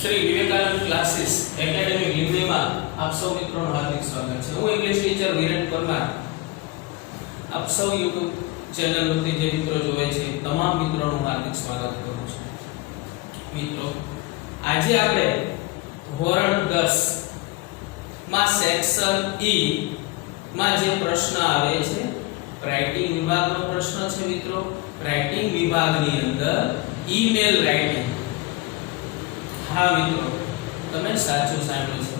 Shri Vivekananda classes academy લિંબડીમાં આપ સૌ મિત્રોનું હાર્દિક સ્વાગત છે। હું ઇંગ્લિશ ટીચર વિરેન પરમાર આપ સૌ YouTube ચેનલ પરથી જે મિત્રો જોવે છે તમામ મિત્રોનું હાર્દિક સ્વાગત કરું છું। મિત્રો આજે આપણે ધોરણ 10 માં સેક્શન E માં જે પ્રશ્ન આવે છે રાઇટિંગ વિભાગનો પ્રશ્ન છે મિત્રો। રાઇટિંગ વિભાગની અંદર ઈમેલ રાઇટિંગ। હા મિત્રો તમે સાચું સાંભળ્યું છે।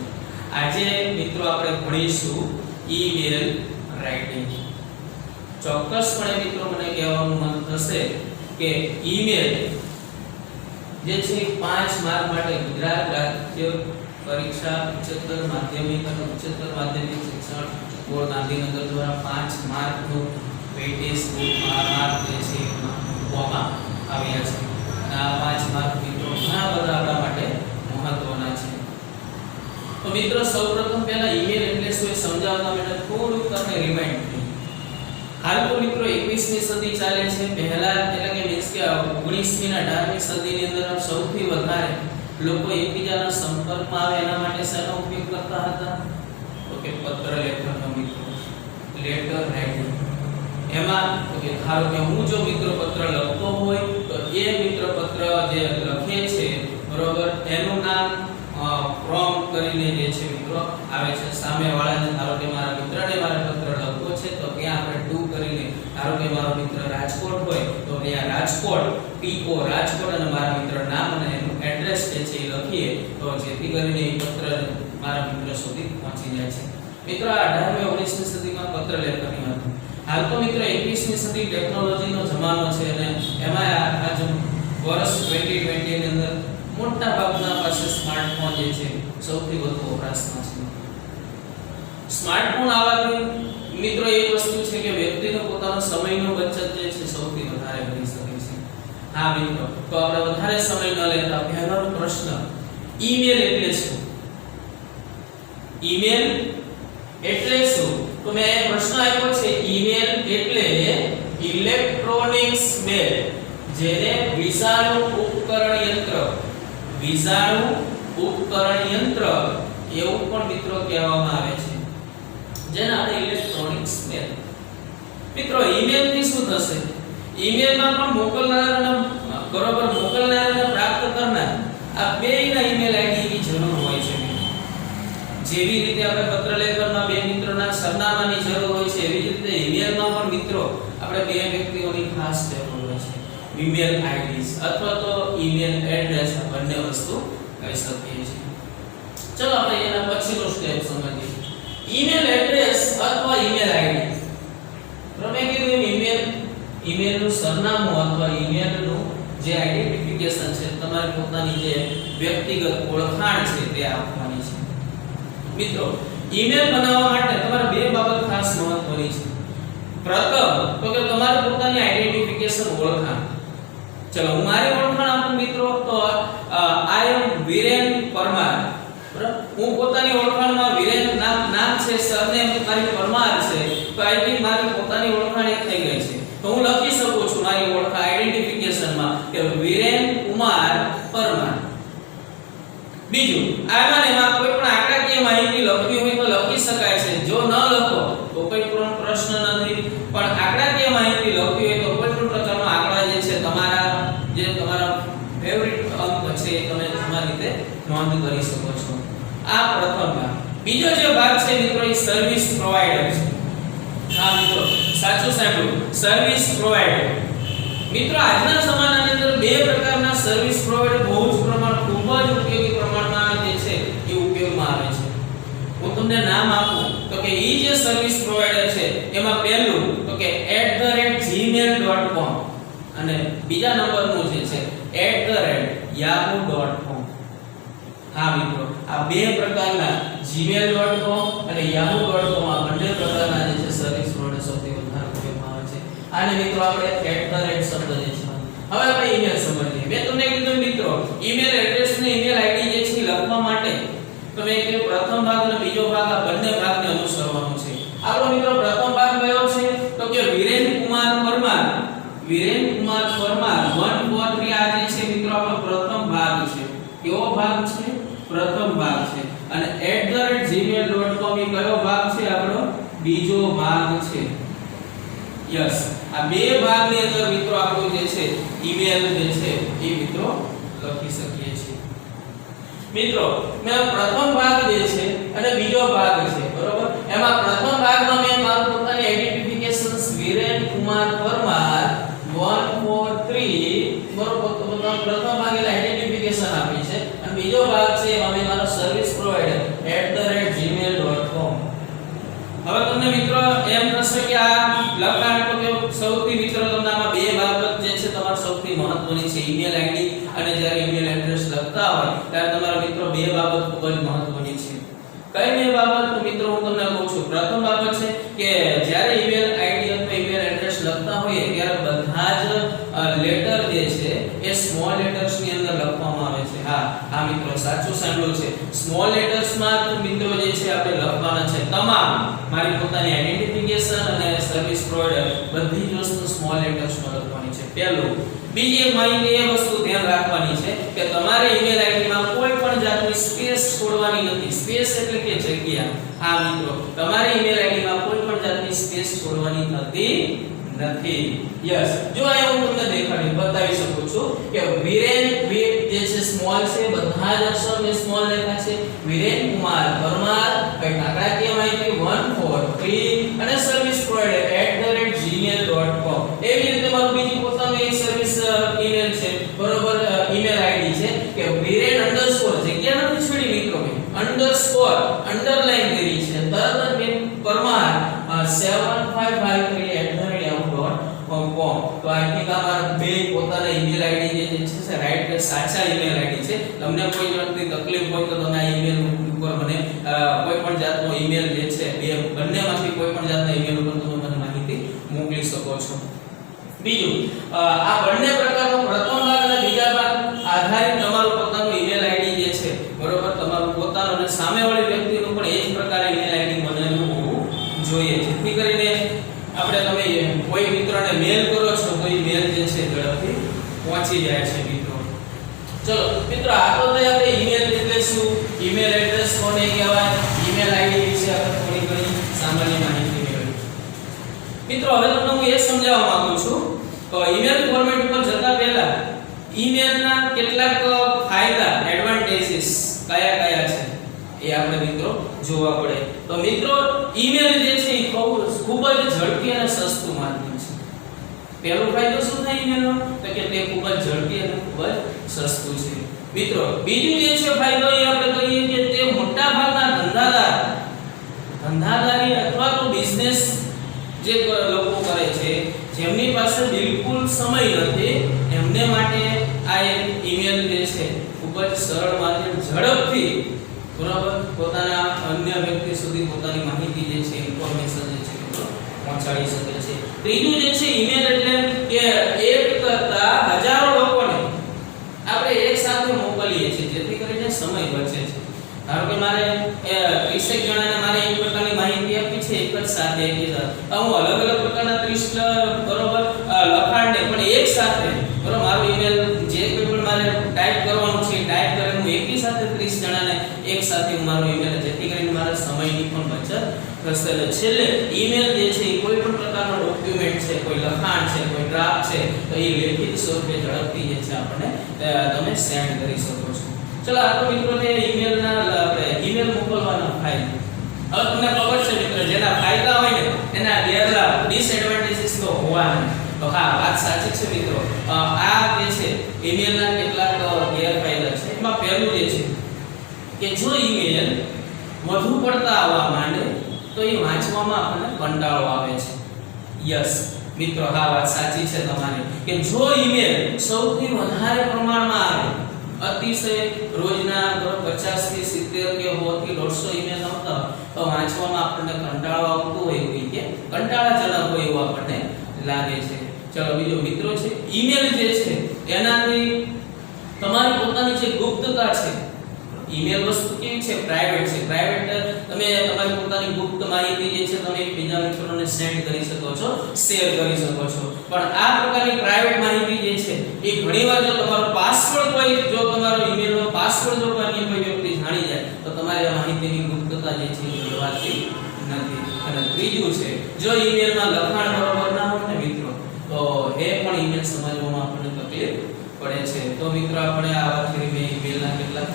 આજે મિત્રો આપણે ભણીશું ઈમેલ રાઇટિંગ। ચોક્કસપણે મિત્રો મને કહેવાનું મન થશે કે ઈમેલ જે છે 5 માર્ક માટે ગુજરાત રાજ્ય પરીક્ષા ઉચ્ચતર માધ્યમિક અને ઉચ્ચતર માધ્યમિક શિક્ષણ બોર્ડ ગાંધીનગર દ્વારા 5 માર્કનું વેટેજ માર્ક જે છે આપવામાં આવ્યા છે। આ 5 માર્ક મિત્રો ઘણા બધા આપણા માટે મહત્વના છે। તો મિત્રો સૌપ્રથમ પહેલા ઈમેલ એટલે શું એ સમજાવવા માટે થોડું તમને રિમાઇન્ડ કરી। હાલ તો મિત્રો 21મી સદી ચાલે છે। પહેલા એટલે કે મીન્સ કે 19મી અને 18મી સદીની અંદર સૌથી વધારે લોકો એકબીજાના સંપર્કમાં આવે એના માટે શેનો ઉપયોગ કરતા હતા? તો કે પત્ર લેખનનો મિત્રો, લેટર રાઇટિંગ। એમાં તો કે ધારો કે હું જો મિત્રો પત્ર લખતો હોય તો એ મિત્ર પત્ર જે લખે છે બરોબર એનું નામ ફ્રોમ કરીને જે છે મિત્રો આવે છે। સામેવાળાને ધારો કે મારા મિત્રને મારે પત્ર લખવો છે તો ત્યાં આપણે ટુ કરીને ધારો કે મારો મિત્ર રાજકોટ હોય તો ત્યાં રાજકોટ PO રાજકોટ અને મારા મિત્ર નામ અને એનું એડ્રેસ જે છે એ લખીએ તો જેથી કરીને એ પત્ર મારા મિત્ર સુધી પહોંચી જાય છે। મિત્રો આ 18મી 19મી સદીમાં પત્ર લેખનની હતી। હાલ તો મિત્રો 21મી સદી ટેકનોલોજીનો જમાનો છે અને એમાં આ જ વર્ષ 2020 ની અંદર મોટા ભાગના પાસે સ્માર્ટફોન જે છે સૌથી વધુ વપરાશમાં છે। સ્માર્ટફોન આવવાથી મિત્રો એક વસ્તુ છે કે વ્યક્તિનો પોતાનો સમયનો બચત જે છે સૌથી વધારે કરી શકે છે। હા મિત્રો તો આપણે વધારે સમય ન લેતા પહેલાનો પ્રશ્ન ઈમેલ એટલે શું? ઈમેલ એટલે શું? તો મેં પ્રશ્ન આપ્યો છે ઈમેલ એટલે ઇલેક્ટ્રોનિક્સ મેલ જેને વિષાણુ ઉપકરણ યંત્ર એવું પણ મિત્રો કહેવામાં આવે છે જેને આપણે ઇલેક્ટ્રોનિક્સ મેલ। મિત્રો ઈમેલ થી શું થશે? ઈમેલમાં પણ મોકલનાર અને પ્રાપ્ત કરનાર આ બેયના ઈમેલ આઈડી ની જરૂર હોય છે। જેવી રીતે આપણે પત્ર લેખનમાં બે મિત્રોના સરનામાની જરૂર હોય છે એવી રીતે ઈમેલમાં પણ મિત્રો આપણે બે વ્યક્તિઓની ખાસ જરૂર હોય છે। ઈમેલ આઈડીસ અથવા તો ઈમેલ એડ્રેસ બંને વસ્તુ કહી શકીએ છીએ। ચલો આપણે એના પછીનો સ્ટેપ સમજીએ। ઈમેલ એડ્રેસ અથવા ઈમેલ આઈડી તમે કીધું ઈમેલનું સરનામું અથવા ઈમેલનું જે આઈડેન્ટિફિકેશન છે તમારી પોતાની જે વ્યક્તિગત ઓળખાણ છે તે આપવાની છે। મિત્રો ઈમેલ બનાવવા માટે તમારે બે બાબત ખાસ મહત્વની છે। પ્રથમ તો કે તમારી પોતાની આઈડેન્ટિફિકેશન ઓળખાણ। ચલો હું મારી ઓળખાણ આપું મિત્રો તો આઈ એમ વિરેન પરમાર। બરાબર હું પોતાની ઓળખાણમાં વિરેન નામ છે, સરનેમ મારી પરમાર છે તો આઈ થિંક મારી પોતાની ઓળખાણ એક થઈ ગઈ છે। તો હું લખી શકું છું મારી ઓળખાણ આઈડેન્ટિફિકેશનમાં કે વિરેન કુમાર પરમાર। બીજું એમાં કોઈ પણ આંકડાકીય માહિતી લખવી હોય તો લખી શકાય છે। જો ન લખો તો કોઈ પણ પ્રશ્ન નથી, પણ આંકડાકીય માહિતી લખવી હોય તો કોઈ પણ પ્રકારનો આંકડા જે છે તમારા ફેવરિટ અંક છે તમે તમારી રીતે નોંધ કરી શકો છો। આ પ્રથમ ભાગ। બીજો જે ભાગ છે મિત્રો એ સર્વિસ પ્રોવાઇડર છે। હા મિત્રો સાચું સાંભળ્યું, સર્વિસ પ્રોવાઇડર। મિત્રો આજના જમાનાની અંદર બે પ્રકારના સર્વિસ પ્રોવાઇડર બહુ જ ખૂબ જ ઉપયોગી પ્રમાણમાં જે છે એ ઉપયોગમાં આવે છે। હું તમને નામ આપું તો કે ઈ જે સર્વિસ પ્રોવાઇડર છે એમાં પહેલું તો કે @gmail.com અને બીજા નંબરનું જે છે @yahoo.com। હા મિત્રો આ બે પ્રકારના gmail.com અને yahoo.com આ બંને પ્રકારના જે છે સર્વિસ પ્રોવાઇડર સૌથી વધારે ઉપયોગમાં આવે છે। આને મિત્રો આપણે @શબ્દ જે છે હવે આપણે ઈમેલ સમજીએ। મેં તમને કીધું મિત્રો ઈમેલ એડ્રેસ ને ઈમેલ આઈડી જે છે લખવા માટે તો મેં કીધું પ્રથમ ભાગ અને બીજો ભાગ આ બંને ભાગને અનુસરવાનો છે। આપણો મિત્રો પ્રથમ ભાગ કયો છે તો કે વિરેન કુમાર પરમાર 143 આ જે છે મિત્રો આપણો પ્રથમ ભાગ છે। કેવો ભાગ છે? પ્રથમ ભાગ છે. અને @gmail.com એ કયો ભાગ છે? આપણો બીજો ભાગ છે. યસ, આ બે ભાગની અંદર મિત્રો આપણું જે છે ઈમેલ જે છે એ મિત્રો લખી શકીએ છીએ. મિત્રો મેં પ્રથમ ભાગ જે છે અને બીજો ભાગ છે, બરોબર. એમાં પ્રથમ ભાગમાં મેં મારું પોતાની આઈડેન્ટિફિકેશન્સ વિરેન કુમાર પરમાર 143 બરોબર. તો પ્રથમ ભાગ એટલે આઈડેન્ટિફિકેશન આપી છે અને બીજો ભાગ છે એમાં મેં મારો સર્વિસ પ્રોવાઇડર @gmail.com. હવે તમને મિત્રો એમ થશે કે આ લખાણ તો કે સૌથી મિત્રો તમને આમાં બે બાબત જે છે તમારે સૌથી મહત્વની છે, ઈમેલ આઈડી અને જ્યારે ઈમેલ એડ્રેસ લખતા હોય ત્યારે તમારા મિત્રો બે બાબત ખૂબ જ મહત્વની છે. કઈ બે બાબત? મિત્રો હું તમને કહું છું. પ્રથમ બાબત છે કે જ્યારે ઈમેલ આઈડી અથવા ઈમેલ એડ્રેસ લખતા હોઈએ ત્યારે બધા જ લેટર જે છે એ સ્મોલ લેટર્સ ની અંદર લખવામાં આવે છે. હા મિત્રો સાચું સાંભળ્યું છે. સ્મોલ લેટર્સ માં તો મિત્રો જે છે આપણે લખવાના છે તમામ મારી પોતાની આઈડેન્ટિફિકેશન અને સર્વિસ પ્રોવાઇડર બધી જ વસ્તુ સ્મોલ લેટર્સ માં લખવાની છે. પહેલું. બીજી એક માહિતી એ વસ્તુ ધ્યાન રાખવાની છે કે તમારે ઈમેલ આઈડી માં કોઈ પણ જાતની સ્પેસ છોડવાની નથી. સ્પેસ એટલે કે જગ્યા. હા મિત્રો, તમારી ઈમેલ આઈડી માં કોઈ પણ જાતની સ્પેસ છોડવાની નથી. યસ, જો અહીંયા હું તમને દેખાડી બતાવી શકું છું કે વિરેન જે છે સ્મોલ છે, બધા જ અક્ષર મેં સ્મોલ લખ્યા છે. વિરેન કુમાર પરમાર કઈ નાણાકીય માહિતી 143 અને સર્વિસ પ્રોવાઇડર @gmail.com. એવી રીતે મારું બીજું પોતાનું એક સર્વિસ ઈમેલ છે, બરોબર. ઈમેલ આઈડી છે કે વિરેન અંડરસ્કોર જગ્યા નથી છોડી મિત્રો, મેં અંડરસ્કોર અંડરલાઈન કરી છે, તરત જ મેં પરમાર 7553@yahoo.com. તો આની તમારા બે પોતાના ઈમેલ આઈડી જે છે રાઈટ સાચા ઈમેલ આઈડી છે. તમને કોઈ જાતની તકલીફ હોય તો તમે આ ઈમેલ ઉપર મને કોઈ પણ જાતનો ઈમેલ જે છે બે બંનેમાંથી કોઈ પણ જાતના ઈમેલ ઉપર તમે મને માહિતી મોકલી શકો છો. બીજું, આ બંને પ્રકારનો પ્રથમ ભાગ અને બીજા ભાગ આધારિત તમારું પોતાનું ઈમેલ આઈડી જે છે, બરોબર, તમારું પોતાનું અને સામેવાળી વ્યક્તિનું પણ એ જ પ્રકારે ઈમેલ આઈડી બનેલું હોવું જોઈએ, જેથી કરીને આપણે તમે કોઈ મિત્રને મેલ કરો છો તો એ મેલ જે છે ઝડપથી પહોંચી જાય છે મિત્રો. ચલો મિત્રો, આ તો આપણે ઈમેલ એટલે શું, ઈમેલ એડ્રેસ કોને કહેવાય, ઈમેલ આઈડી વિશે આપણે થોડી ઘણી સામાન્ય માહિતી મેળવી. મિત્રો હવે તમને હું એ સમજાવવા માંગુ છું તો ઈમેલ ફોર્મેટ ઉપર જતા પહેલા ઈમેલના કેટલાક ફાયદા એડવાન્ટેજીસ કયા છે એ આપણે મિત્રો જોવા પડે. તો મિત્રો ઈમેલ જે છે એ ખૂબ જ ઝડપી અને સસ્તું માધ્યમ છે. પહેલો ફાયદો શું થાય ઈમેલનો? તો કે તે ખૂબ જ ઝડપી અને ખૂબ જ સસ્તું છે મિત્રો. બીજું જે છે ફાયદો એ આપણે કહીએ કે તે મોટા ભાગના ધંધાદારી અથવા તો બિઝનેસ જે લોકો કરે છે જેમની પાસે બિલકુલ સમય નથી એમને માટે આ એક ઈમેલ જે છે ખૂબ જ સરળ માધ્યમ, ઝડપથી બરાબર પોતાના અન્ય વ્યક્તિ સુધી પોતાની માહિતી જે છે ઇન્ફોર્મેશન જે છે પહોંચાડી શકે છે. ત્રીજું જે છે ઈમેલ એટલે કે એક કરતા હજારો લોકોને આપણે એક સાથે મોકલીએ છીએ જેથી કરીને સમય બચે છે. ધારો કે મારે 30 જણાને મારે એક પ્રકારની માહિતી આપી છે એક જ સાથે હું અલગ અલગ પ્રકારના 30 બરોબર લખાણને પણ એક સાથે બરોબર મારો ઈમેલ જે કોઈ પણ મારે ટાઈપ કરવાનું છે ટાઈપ કરીને હું એકી સાથે 30 જણાને એક સાથે મારો ઈમેલ, જેથી કરીને મારા સમયની પણ બચત થશે. છેલ્લે ઈમેલ જે છે કોઈ પણ પ્રકારનો ડોક્યુમેન્ટ છે, કોઈ લખાણ છે, કોઈ ડ્રાફ્ટ છે તો એ લેખિત સ્વરૂપે ઝડપથી જે છે આપણે તમે સેન્ડ કરી શકો છો. ચલો આ તો મિત્રો ને ઈમેલના આપણે ઈમેલ મોકલવાના ફાયદા. હવે તમને ખબર છે મિત્રો જેના ફાયદા હોય ને એના ગેરલાભ ડિસએડવાન્ટેજીસ તો હોવાના. તો હા, વાત સાચી છે મિત્રો. આ જે છે ઈમેલના કેટલાક ગેરફાયદા છે. એમાં પહેલું જે છે કે જો ઈમેલ વધુ પડતા આવવા માંડે તો એ વાંચવામાં આપણને કંટાળો આવે છે. યસ મિત્રો, હા વાત સાચી છે તમારી કે જો ઈમેલ સૌથી વધારે પ્રમાણમાં આવે, અતિશય રોજના 50 થી 70 કે 100 થી 150 ઈમેલ આવતા તો વાંચવામાં આપણને કંટાળો આવતો હોય કે કંટાળાજનક હોય એવું આપણને લાગે છે. ચલો બીજો મિત્રો છે ઈમેલ જે છે એનાથી તમારી પોતાની જે ગુપ્તતા છે, ઈમેલ વસ્તુ કેવી છે? પ્રાઇવેટ છે. પ્રાઇવેટ તમે તમારી પોતાની ગુપ્ત માહિતી જે છે તમે બીજા મિત્રોને સેન્ડ કરી શકો છો, શેર કરી શકો છો. પણ આ પ્રકારની પ્રાઇવેટ માહિતી જે છે એ ઘણીવાર જો તમારો પાસવર્ડ કોઈ જો તમારો ઈમેલનો પાસવર્ડ જો અન્ય કોઈ વ્યક્તિ જાણી જાય તો તમારી આ માહિતીની ગુપ્તતા જે છે એ જળવાતી નથી. અને ત્રીજું છે જો ઈમેલમાં લખાણ બરોબર ના હોય ને મિત્રો તો એ પણ ઈમેલ સમજવામાં આપણને તકલીફ પડે છે. તો મિત્રો આપણે આ વાત કરી મેં ઈમેલના કેટલા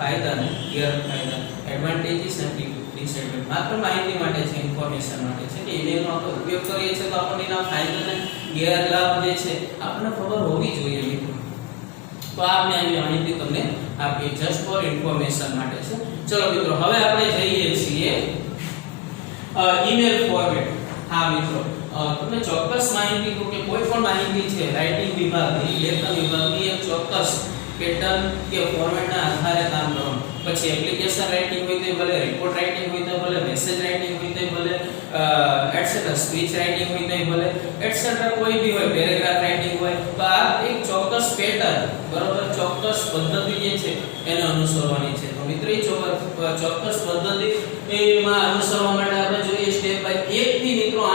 ફાયદા ને ગેરફાયદા, એડવાન્ટેજીસ અને ડિસએડવાન્ટેજ માત્ર માહિતી માટે છે, ઇન્ફોર્મેશન માટે છે કે ઈમેલનો આપણે ઉપયોગ કરીએ છીએ તો આપણને એના ફાયદા અને ગેરલાભ જે છે આપણને ખબર હોવી જોઈએ મિત્રો. તો આ મેં આવી માહિતી તમને આપી જસ્ટ ફોર ઇન્ફોર્મેશન માટે છે. ચલો મિત્રો હવે આપણે જઈએ છીએ ઈમેલ ફોર્મેટ. હા મિત્રો તમને ચોક્કસ માહિતી કે કોઈ પણ માહિતી છે રાઇટિંગ વિભાગની, લેખન વિભાગની એક ચોક્કસ પેટર્ન કે ફોર્મેટના આધારે કામ કરવાનું. પછી એપ્લિકેશન રાઇટિંગ હોય તો ભલે, રિપોર્ટ રાઇટિંગ હોય તો ભલે, મેસેજ રાઇટિંગ હોય તો ભલે, એટસેટ્રા સ્પીચ રાઇટિંગ હોય તો ભલે, એટસેટ્રા કોઈ બી હોય, પેરેગ્રાફ રાઇટિંગ હોય તો આ એક ચોક્કસ પેટર્ન બરોબર ચોક્કસ પદ્ધતિ જે છે એને અનુસરવાની છે. તો મિત્રો એ ચોક્કસ પદ્ધતિ એમાં અનુસરવા માટે આપણે જોઈએ સ્ટેપ બાય 1 થી મિત્રો 8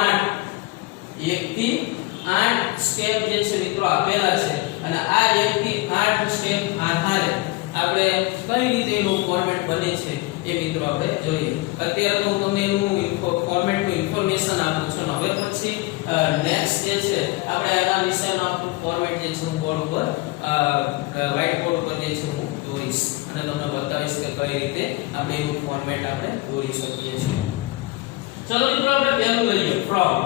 સ્ટેપ જે છે મિત્રો આપેલા છે અને આ 1 થી 8 સ્ટેપ આધારે આપણે કઈ રીતે એનું ફોર્મેટ બને છે એ મિત્રો આપણે જોઈએ. અત્યારે તો હું તમને એનું ફોર્મેટનું ઇન્ફોર્મેશન આપું છું. હવે પછી નેક્સ્ટ જે છે આપણે આના વિશેનો આપણું ફોર્મેટ જે છે હું બોર્ડ ઉપર વ્હાઇટ બોર્ડ ઉપર જે છે હું દોરીશ અને તમને બતાવીશ કે કઈ રીતે આપણે એનું ફોર્મેટ આપણે દોરી શકીએ છીએ. ચલો મિત્રો આપણે પહેલું લઈએ ફ્રોમ.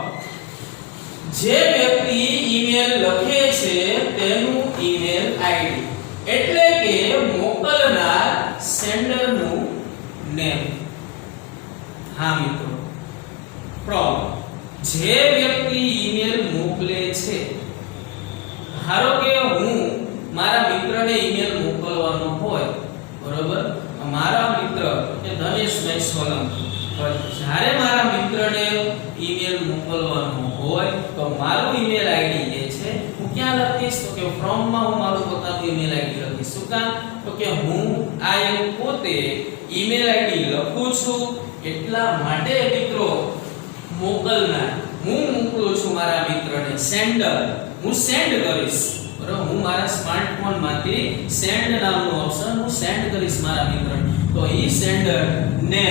જે વ્યક્તિ ઈમેલ લખે છે તેનું ઈમેલ આઈડી એટલે કે મોકલનાર સેન્ડરનું નેમ. હા મિત્રો ફ્રોમ જે વ્યક્તિ ઈમેલ મોકલે છે, ધારો કે હું મારા મિત્રને ઈમેલ મોકલવાનો હોય બરોબર, મારા મિત્ર કે ધનેશભાઈ સોલંકી, જ્યારે મારા મિત્રને ઈમેલ મોકલવાનો હોય તો મારું ઈમેલ આઈડી જે છે હું ક્યાં લખીશ તો કે ફ્રોમ માં હું મારું પોતાનું ઈમેલ આઈડી લખીશ. શું કામ તો કે હું આ એક પોતે ઈમેલ આઈડી લખું છું એટલા માટે મિત્રો મોકલનાર હું મોકલું છું મારા મિત્રને, સેન્ડર હું સેન્ડ કરીશ બરોબર, હું મારા સ્માર્ટફોન માંથી સેન્ડ નામનું ઓપ્શન હું સેન્ડ કરીશ મારા મિત્રને. તો ઈ સેન્ડર ને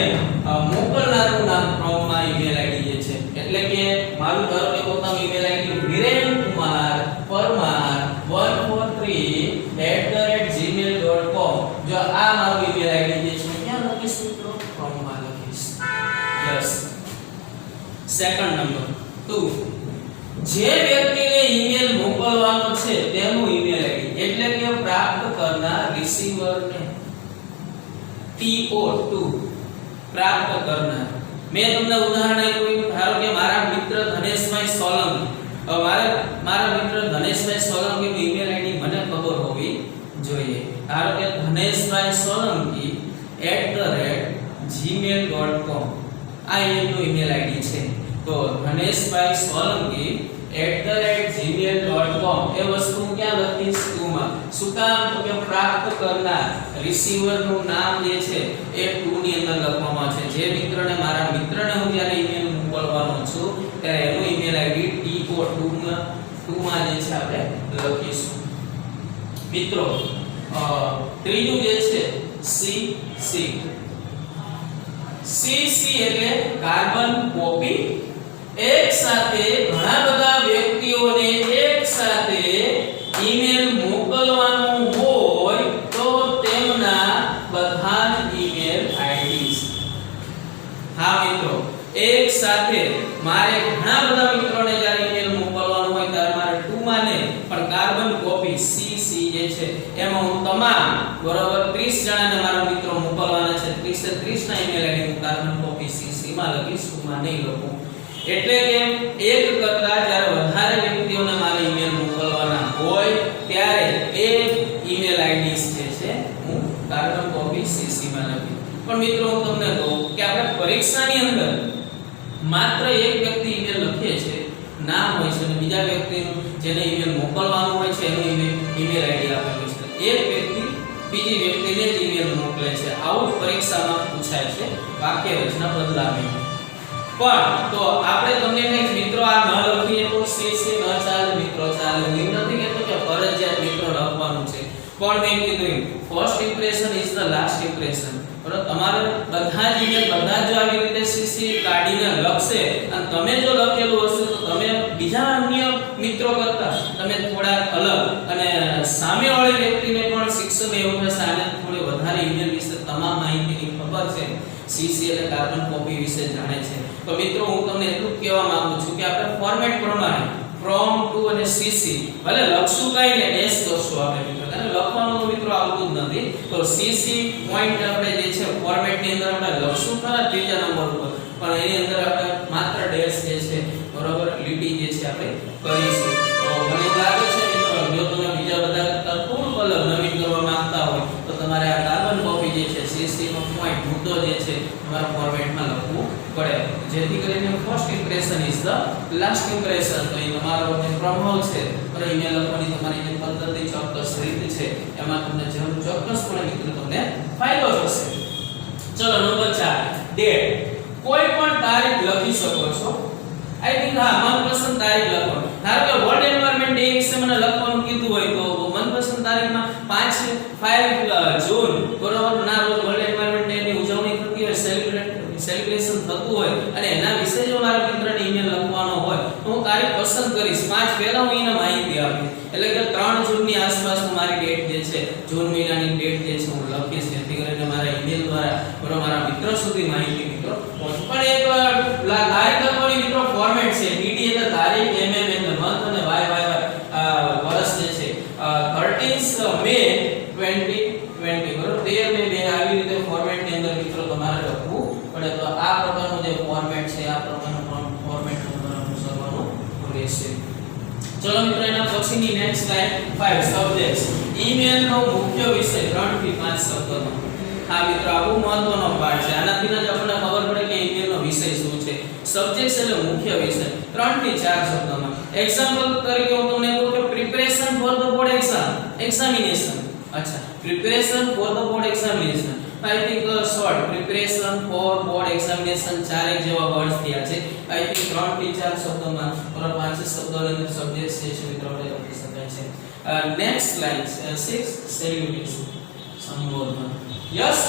મોકલનારનું નામ ફ્રોમ માં ઈમેલ આઈડી જે છે એટલે કે મારું ધારો કે પોતાનું ઈમેલ આઈડી virenkumar143@gmail.com. જો આ મારું ઈમેલ આઈડી જે છે ક્યાં લખીશ મિત્રો ફ્રોમ માં લખીશ. યસ. સેકન્ડ નંબર 2 જે વ્યક્તિને ઈમેલ મોકલવાનો છે તેનું ઈમેલ આઈડી એટલે કે પ્રાપ્ત કરનાર રિસીવરને TO2 પ્રાપ્ત કરનાર. મેં તમને ઉદાહરણ આપ્યું, ધારો કે મારા મિત્ર ધનેશભાઈ સોલંકી, મારા મિત્ર ધનેશભાઈ સોલંકીનું ઈમેલ આઈડી મને ખબર હોવી જોઈએ. ધારો કે ધનેશભાઈ સોલંકી@gmail.com આ એમનું ઈમેલ આઈડી છે. તો ધનેશભાઈ સોલંકી@gmail.com એ વસ્તુ ક્યાં લખીશ ટુમાં. શું કામ તો કે પ્રાપ્ત કરનાર રિસીવરનું નામ જે છે એ ટુ ની અંદર લખવામાં છે. જે મિત્રને મારા મિત્રને હું જ્યારે ઈમેલ મોકલવાનો છું ત્યારે એનું ઈમેલ આઈડી TO2 માં જે છે આપણે લખીશું. મિત્રો ત્રીજું જે છે CC એટલે કાર્બન કોપી. એક સાથે ઘણા બધા વ્યક્તિઓને એક સાથે ઈમેલ મોકલવાનું હોય તો તેમના બધા ઈમેલ આઈડી. હા મિત્રો એક સાથે મારે ઘણા બધા મિત્રોને જ્યારે ઈમેલ મોકલવાનું હોય ત્યારે મારે ટુમાં ને પણ કાર્બન કોપી CC જે છે એમાં હું તમામ બરોબર 30 જણાને મારા મિત્રો મોકલવાના છે. 30 ના ઈમેલ આઈડી હું કાર્બન કોપી CC માં લખીશ, ટુમાં નહીં લખું. એટલે કે એક કરતા જ્યારે વધારે વ્યક્તિઓને મારે ઈમેલ મોકલવાના હોય ત્યારે એ ઈમેલ આઈડીસ જે છે હું કાર્બન કોપી CC માં લખી. પણ મિત્રો હું તમને કહું કે આપણે પરીક્ષાની અંદર માત્ર એક વ્યક્તિ ઈમેલ લખીએ છે, નામ હોય છે અને બીજા વ્યક્તિનું જેને ઈમેલ મોકલવાનું હોય છે એનું ઈમેલ આઈડી આપેલું છે. એક વ્યક્તિ બીજી વ્યક્તિને જ ઈમેલ મોકલે છે. આવું જ પરીક્ષામાં પૂછાય છે, વાક્ય રચના બદલાવી. પણ તો આપણે તમને કઈ મિત્રો આ ન લખીએ તો CC ન ચાલે મિત્રો, ચાલે. હું નથી કહેતો કે ફરજિયાત મિત્રો લખવાનું છે, પણ મેં કીધું agree. First impression is the last impression. બરાબર તમારે બધા જ ઈમેલ બધા જ આવી રીતે સીસી કાઢીને લખશે અને તમે જો લખેલું હશે તો તમે બીજા અન્ય મિત્રો કરતા તમે થોડા અલગ અને સામેવાળી વ્યક્તિને પણ શિક્ષક એવું થશે આને થોડી વધારે ઈમેલ વિશે તમામ માહિતીની ખબર છે સીસી એટલે કાર્બન કોપી વિશે જાણે છે તો મિત્રો હું તમને એટલું જ કહેવા માંગુ છું કે આપણે ફોર્મેટ પ્રમાણે from to અને cc ભલે લખશું કઈ ને ડેશ કરશું આપણે મિત્રો અને લખવાનું મિત્રો આવતું જ નથી તો cc પોઈન્ટ આપણે જે છે ફોર્મેટ ની અંદર આપણે લખશું ખરા ત્રીજા નંબર ઉપર પણ એની અંદર આપણે માત્ર ડેશ જે છે બરોબર લીટી જે છે આપણે કરીશું તો મને એવું લાગે છે મિત્રો જો તમે બીજા બધા થોડું અલગ નવીન કરવા માંગતા હોય તો તમારે આ કાર્બન કોપી જે છે cc નો પોઈન્ટ મુદ્દો જે છે તમારા ફોર્મેટમાં લખવું પડે જેથી કરીને first impression is the last impression તો એ તમારો જે પ્રભાવ છે પર ઈમેલ લખવાની તમારી જે પદ્ધતિ ચોક્કસ રીત છે એમાં તમને જરૂર ચોક્કસપણે મિત્રો તમને ફાયદો થશે ચલો નંબર 4 ડેટ કોઈ પણ તારીખ લખી શકો છો આઈ થિંક હા મનપસંદ તારીખ લખો ધારો કે વર્લ્ડ એન્વાયરમેન્ટ ડે વિશે મને લખવાનું કીધું હોય તો મનપસંદ તારીખમાં 5 જૂન બરોબર ના રોજ વર્લ્ડ એન્વાયરમેન્ટ ડે ની ઉજવણી થતી હોય સેલિબ્રેશન થતું હોય અને એના વિશે જો મારા મિત્રને ઈમેલ લખવાનો હોય તો હું તારીખ પસંદ કરીશ 5 પહેલા હું એને માહિતી આપીશ એટલે કે 3 જૂનની આસપાસ મારી ડેટ જે છે જૂન મહિનાની ડેટ જે છે હું લખીશ જેથી કરીને મારા ઈમેલ દ્વારા બરોબર મારા મિત્ર સુધી માહિતી મિત્રો પહોંચે પણ એક તારીખ લખવાની મિત્રો ફોર્મેટ છે dd એટલે તારીખ mm એટલે મંથ અને yy વર્ષ જે છે 13 મે 2020 બરોબર 13 મે 2 આવી રીતે ફોર્મેટ ની અંદર મિત્રો તમારે લખવું પડે તો આ પ્રકારનું જે ફોર્મેટ છે આ પ્રકારનું ફોર્મેટ તમારે અનુસરવાનું રહેશે ચલો મિત્રો એના પછીની નેક્સ્ટ લાઈન 5 સબ્જેક્ટ્સ ઈમેલ નો મુખ્ય વિષય 3 થી 5 શબ્દોનો આ મિત્રો આ બહુ મહત્વનો પાર્ટ છે આનાથી જ આપણને ખબર પડે કે ઈમેલ નો વિષય શું છે સબ્જેક્ટ્સ એટલે મુખ્ય વિષય 3 થી 4 શબ્દોમાં એક્ઝામ્પલ તરીકે હું તમને કહું કે preparation for the board examination અચ્છા preparation for the board examination I think short preparation for board examination ચાર એક જેવા વર્ડ્સ થયા છે I think 3 થી 4 શબ્દોમાં ઓર 5 શબ્દોની અંદર સબ્જેક્ટ છે મિત્રો આપણે લખી શકાય છે નેક્સ્ટ લાઈન 6 સેલ્યુટેશન સંબોધન યસ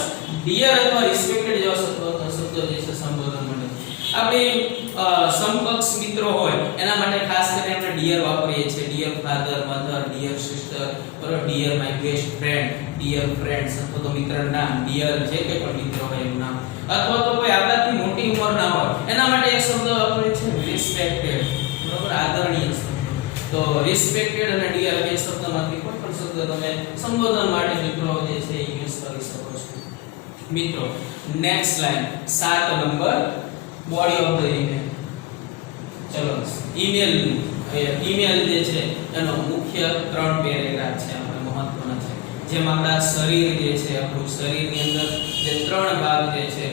ડિયર અથવા રિસ્પેક્ટેડ જેવા શબ્દો જે છે સંબોધન માટે આપણે સમકક્ષ મિત્રો હોય એના માટે ખાસ કરીને આપણે ડિયર વાપરીએ છીએ dear father mother dear sister બરોબર dear my best friend dear friends અથવા તો મિત્રનું નામ ડિયર જે કે પણ મિત્ર હોય એનું નામ અથવા તો કોઈ આપણાથી મોટી ઉંમરના હોય એના માટે એક શબ્દ વાપરીએ છીએ રિસ્પેક્ટેડ બરોબર આદરણીય શબ્દ તો રિસ્પેક્ટેડ અને ડિયર બે શબ્દમાંથી કોઈ પણ શબ્દ તમે સંબોધન માટે મિત્રો જે છે યુઝ કરી શકો છો મિત્રો next line 7 number body of the email ચલો ઈમેલ જે છે એનો મુખ્ય 3 પેરેગ્રાફ છે આપણે મહત્વના છે જેમ આપણા શરીર જે છે આપણું શરીરની અંદર જે 3 ભાગ જે છે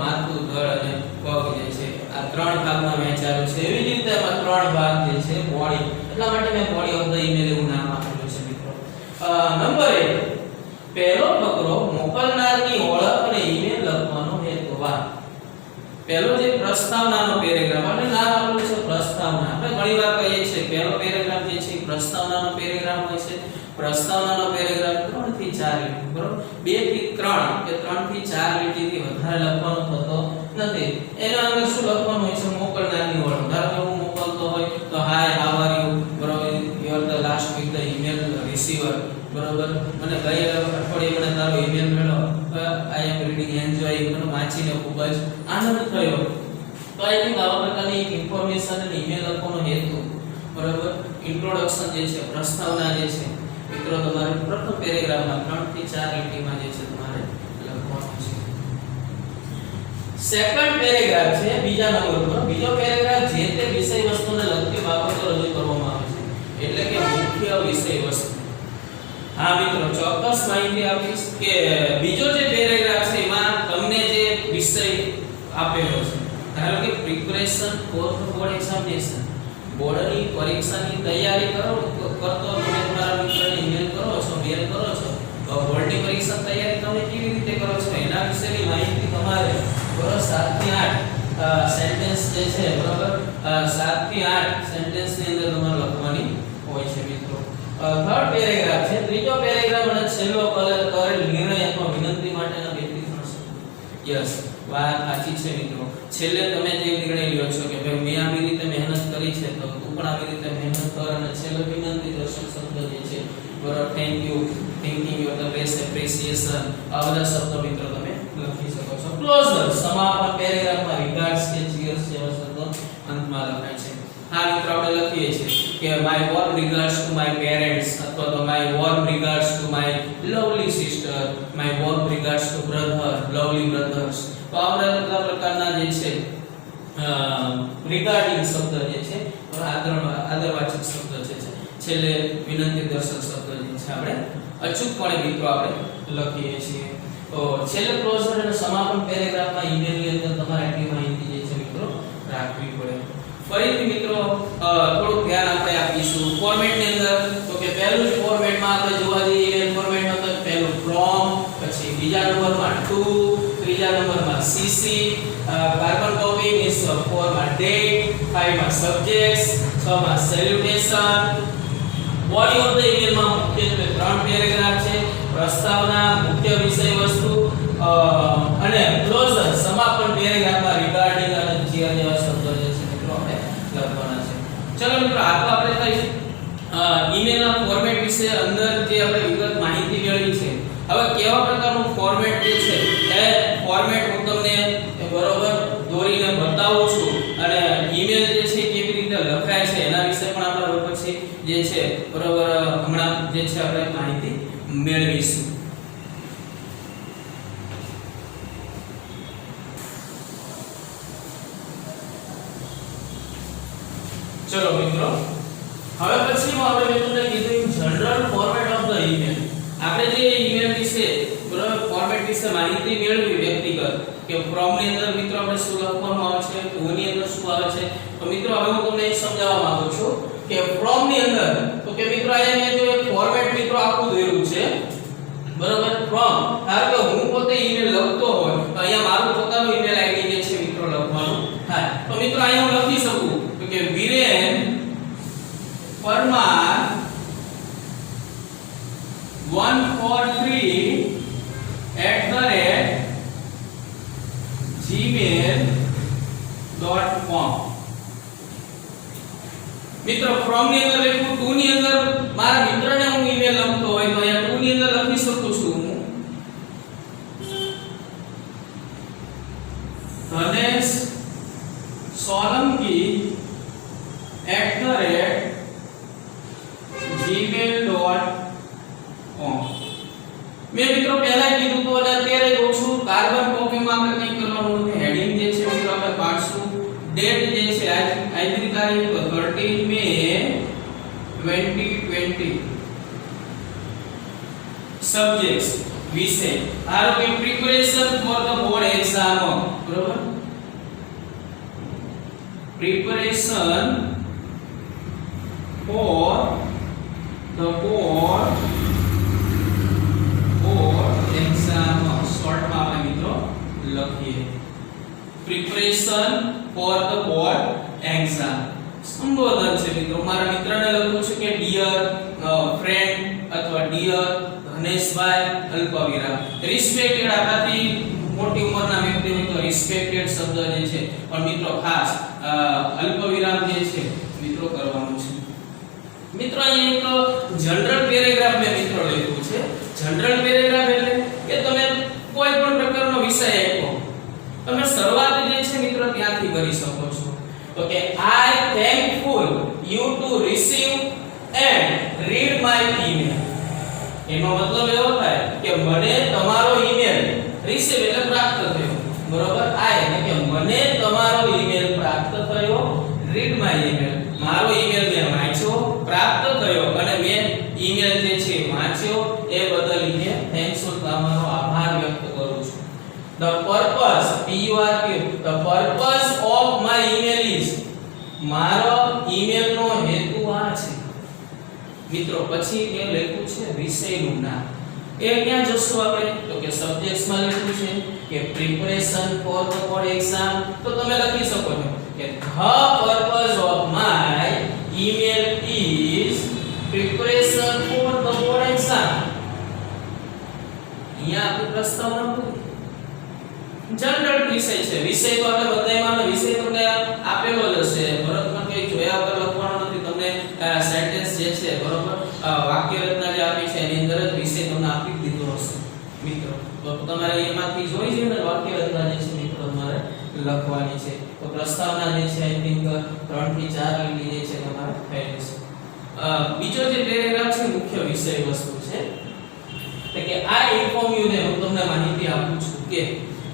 માથું ધડ અને પગ જે છે આ 3 ભાગમાં વહેંચાયેલું છે એવી જ રીતે આમાં 3 ભાગ જે છે બોડી એટલા માટે મેં બોડી ઓફ ધ ઈમેલ એવું નામ આપેલું છે મિત્રો નંબર 1 પહેલો ફકરો મોકલનારની ઓળખ અને ઈમેલ લખવાનો હેતુ વાહ પહેલો જે પ્રસ્તાવનાનો પેરેગ્રાફ આપણે નામ આપેલું છે પ્રસ્તાવના આપણે ઘણીવાર કહીએ છીએ પહેલો પેરેગ્રાફ જે છે પ્રસ્તાવનાનો પેરેગ્રાફ હોય છે પ્રસ્તાવનાનો પેરેગ્રાફ 3 થી 4 લીટી બરોબર 2 થી 3 કે 3 થી 4 લીટીથી વધારે લખવાનો થતો નથી એના અંદર શું લખવાનું હોય છે મોકલનારની ઓળખ ધારો કે હું મોકલતો હોય તો હાય હાઉ આર યુ બરોબર you are the last week the email receiver બરોબર મને ગયા અઠવાડિયે મને તારો ઈમેલ મળ્યો આઈ એમ રીડિંગ એન્જોય મને વાંચીને ખૂબ જ આનંદ થયો તો આઈ થિંક આવા પ્રકારની ઇન્ફોર્મેશન અને ઈમેલ લખવાનો હેતુ બરોબર ઇન્ટ્રોડક્શન જે છે પ્રસ્તાવના જે છે મિત્રો તમારે પ્રથમ પેરેગ્રાફમાં 3 થી 4 લીટીમાં જે છે તમારે લખવાનું છે સેકન્ડ પેરેગ્રાફ છે બીજા નંબર પર બીજો પેરેગ્રાફ જે તે વિષય વસ્તુને લગતી બાબતો રજૂ કરવામાં આવે છે એટલે કે મુખ્ય વિષય વસ્તુ હા મિત્રો ચોક્કસ માહિતી આપીશ કે બીજો જે પેરેગ્રાફ છે એમાં તમને જે વિષય આપેલો છે ધારો કે પ્રિપરેશન ફોર બોર્ડ એક્ઝામિનેશન બોર્ડની પરીક્ષાની તૈયારી કરતો તમે તમારા મિત્રને ઈમેલ કરો છો મેલ કરો છો તો બોર્ડની પરીક્ષાની તૈયારી તમે કેવી રીતે કરો છો એના વિશેની માહિતી તમારે બરોબર 7 થી 8 સેન્ટેન્સ જે છે બરોબર 7 થી 8 સેન્ટેન્સની અંદર તમારે લખવાની હોય છે મિત્રો થર્ડ પેરેગ્રાફ છે, ત્રીજો પેરેગ્રાફ અને છેલ્લો કરેલ નિર્ણય અથવા વિનંતી માટેના બે થી ત્રણ શબ્દો. યસ, વાત સાચી છે મિત્રો. છેલ્લે તમે જે નિર્ણય લ્યો છો કે ભાઈ મેં આવી રીતે મહેનત કરી છે તો તું પણ આવી રીતે મહેનત કર, અને છેલ્લે વિનંતી દર્શક શબ્દ જે છે બરાબર, thank you, thinking your the best, appreciation, આ બધા શબ્દો મિત્રો તમે લખી શકો છો. ક્લોઝર સમાપન પેરેગ્રાફમાં રિગાર્ડ્સ કે ચીયર્સ જેવા શબ્દો અંતમાં લખાય છે. હા મિત્રો આપણે લખીએ છીએ કે my warm regards to my parents, અથવા તો my warm regards to my lovely sister, my warm regards two brother, lovely brothers. તો આ બધા પ્રકારના જે છે રિગાર્ડિંગ શબ્દ જે છે આદરવાચક શબ્દ છે, છેલ્લે વિનંતી દર્શક શબ્દ જે છે આપણે અચૂકપણે મિત્રો આપણે લખીએ છીએ. તો છેલ્લે ક્લોઝર અને સમાપન પેરેગ્રાફમાં ઈમેલની અંદર તમારે આટલી માહિતી જે છે મિત્રો રાખવી પડે. ફરીથી મિત્રો થોડું ધ્યાન આપણે આપીશું ફોર્મેટની અંદર. તો કે પહેલું જ ફોર્મેટમાં આપણે જોવા જઈએ ઈમેલ ફોર્મેટમાં તો પહેલું ફ્રોમ, પછી બીજા નંબરમાં ટુ, ત્રીજા નંબરમાં સીસી, કાર્બન કોપી મીન્સ 4 માં ડેટ, 5 માં સબ્જેક્ટ્સ, 6 માં સેલ્યુટેશન. બોડી ઓફ ધ ઈમેલમાં મુખ્યત્વે 3 પેરેગ્રાફ છે, પ્રસ્તાવના, મુખ્ય વિષય વસ્તુ અને ક્લોઝર સમાપન પેરેગ્રાફમાં રિગાર્ડિંગ અને ચીયર જેવા શબ્દો જે છે મિત્રો આપણે લખવાના છે. ચલો મિત્રો આ તો આપણે થઈ ઈમેલના ફોર્મેટ વિશે અંદર જે આપણે વિગત માહિતી મેળવી છે. હવે કેવા પ્રકારનું ફોર્મેટ જે છે એ ફોર્મેટ હું તમને બરોબર દોરીને બતાવું છું, અને ઈમેલ જે છે કેવી રીતે લખાય છે એના વિશે પણ આપણે પછી જે છે બરોબર હમણાં જે છે આપણે માહિતી મેળવીશું. ચલો મિત્રો હવે પછીનું આપણે મિત્રોને કીધું general format of the email. આપણે જે ઈમેલ વિશે બરોબર ફોર્મેટ વિશે માહિતી મેળવી વ્યક્તિગત કે ફ્રોમ ની અંદર મિત્રો આપણે શું લખવાનું આવે છે, ટુ ની અંદર શું આવે છે. તો મિત્રો હવે હું તમને એ સમજાવવા માંગુ છું કે ફ્રોમ ની અંદર તો કે મિત્રો અહીંયા મેં જો એક ફોર્મેટ મિત્રો આખું દોર્યું છે બરોબર. ફ્રોમ ધારો કે હું પોતે ઈમેલ લખતો હોય તો અહીંયા મારું પોતાનું ઈમેલ આઈડી જે છે મિત્રો લખવાનું થાય. તો મિત્રો અહીંયા હું લખી શકું તો કે વિરેન પરમાર 143@gmail.com. મિત્રો ફ્રોમ ની અંદર લખું, ટુ ની અંદર મારા મિત્રને હું ઈમેલ લખતો હોય તો અહીંયા ટુ ની અંદર લખી શકું છું હું ધનેશ સોલંકી @gmail.com. મેં મિત્રો પહેલા કીધું તો અને અત્યારે કહું છું કાર્બન કોપીમાં આપણે કંઈ કરવાનું નથી. હેડિંગ જે છે મિત્રો આપણે પાડશું. ડેટ જે છે આજની તારીખ તો 13 મે 2020. સબ્જેક્ટ્સ વિષય ધારો કે preparation for the board exam, બરોબર. Preparation for the board exam, શોર્ટમાં આપણે મિત્રો લખીએ preparation for the board exam. સંબોધન છે મિત્રો, મારા મિત્રને લખું છું કે ડિયર ફ્રેન્ડ અથવા ડિયર ધનેશભાઈ અલ્પવિરામ. રિસ્પેક્ટેડ આપણાથી મોટી ઉંમરના વ્યક્તિ હોય તો રિસ્પેક્ટેડ શબ્દ જે છે પણ મિત્રો ખાસ અલ્પવિરામ જે છે મિત્રો કરવાનું છે. મિત્રો અહીંયા એક જનરલ પેરેગ્રાફ મેં મિત્રો લખ્યું છે. જનરલ પેરેગ્રાફ એટલે કે તમે કોઈ પણ પ્રકારનો વિષય આપ્યો તમે શરૂઆત જે છે મિત્રો ત્યાંથી કરી શકો છો. તો કે I thankful you to receive and read my email. એનો મતલબ એવો થાય કે મને તમારો ઈમેલ રિસીવ એટલે પ્રાપ્ત થયો, બરોબર. આઈ એટલે કે મને તમારો ઈમેલ પ્રાપ્ત થયો, રીડ માય ઈમેલ મારો ઈમેલ મેં વાંચ્યો, પ્રાપ્ત થયો અને મેં ઈમેલ જે છે વાંચ્યો એ બદલ થેન્ક્સફુલ તમારો આભાર વ્યક્ત કરું છું. The purpose the purpose of my email is, મારો ઈમેલ નો હેતુ આ છે મિત્રો. પછી એ લખ્યું છે વિષયનું નામ, એ ક્યાં જોશું આપણે તો કે સબ્જેક્ટ્સ માં લખ્યું છે કે preparation for the board exam. તો તમે લખી શકો છો કે the purpose of my email is preparation અહીંયા આપણી પ્રસ્તાવના પૂરી. જનરલ વિષય છે. વિષય તો આપણે બધાયમાં વિષય તમને આપેલો જ હશે. બરોબર કે જોયા વગર લખવાનો નથી. તમને સેન્ટેન્સ જે છે બરોબર વાક્ય રચના જે આપી છે એની અંદર જ વિષય તમને આપી દીધો હશે મિત્રો. તો તમારે એમાંથી જોઈ જઈને વાક્ય રચના જે છે મિત્રો તમારે લખવાની છે. તો પ્રસ્તાવના જે છે આઈ થિંક 3 થી 4 લીટી જે છે તમારે થઈ જશે. બીજો જે પેરેગ્રાફ છે મુખ્ય વિષય વસ્તુ છે એટલે કે આ ઇન્ફોર્મ યુ ને હું તમને માહિતી આપું છું કે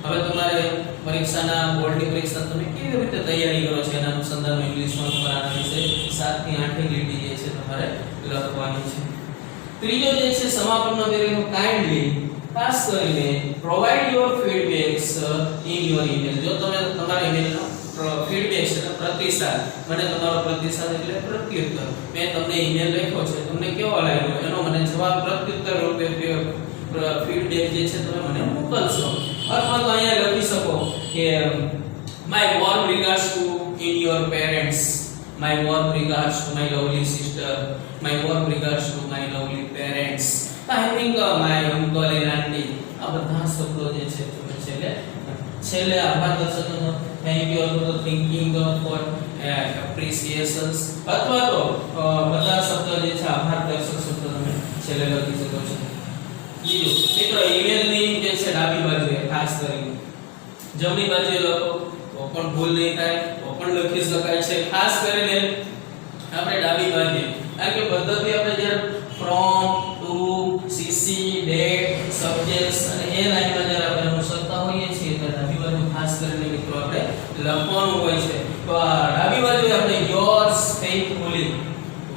હવે તમારે પરીક્ષાના બોર્ડની પરીક્ષા તમે કેવી રીતે તૈયારી કરો છો એના અનુસંધાનમાં ઇંગ્લિશમાં તમારે આના વિશે 7 થી 8 લીટી જે છે તમારે લખવાની છે. ત્રીજો જે છે સમાપનનો પેરેગ્રાફ કાઇન્ડલી ખાસ કરીને provide your feedbacks in your email. જો તમે તમારા ઈમેલનો ફીડબેક છે પ્રતિસાદ, મને તમારો પ્રતિસાદ એટલે પ્રત્યુત્તર. મેં તમને ઈમેલ લખ્યો છે, તમને કેવો લાગ્યો એનો મને જવાબ પ્રત્યુત્તર રૂપે ફીડબેક જે છે તમે મને મોકલશો. અથવા તો અહીંયા લખી શકો કે my warm regards to in your parents, my warm regards to my lovely sister, my warm regards to my lovely parents, I think my uncle and aunty. આ બધા શબ્દો જે છે તમે છેલ્લે આભાર દર્શાવવાનો thank you for the thinking for appreciations અથવા તો બધા શબ્દો જે છે આભાર દર્શક શબ્દો તમે છેલ્લે લખી શકો છો. બીજું મિત્રો ઈમેલની જે છે ડાબી બાજુએ ખાસ કરીને, જમણી બાજુએ લખો તો પણ ભૂલ નહીં થાય, તો પણ લખી શકાય છે. ખાસ કરીને આપણે ડાબી બાજુએ, કારણ કે પદ્ધતિ આપણે જ્યારે from to CC date subjects અને એ લાઈનમાં જ્યારે આપણે અનુસરતા હોઈએ છીએ ત્યારે ડાબી બાજુ ખાસ કરીને મિત્રો આપણે લખવાનું હોય છે. તો આ ડાબી બાજુએ આપણે યોર્સ ફેithfully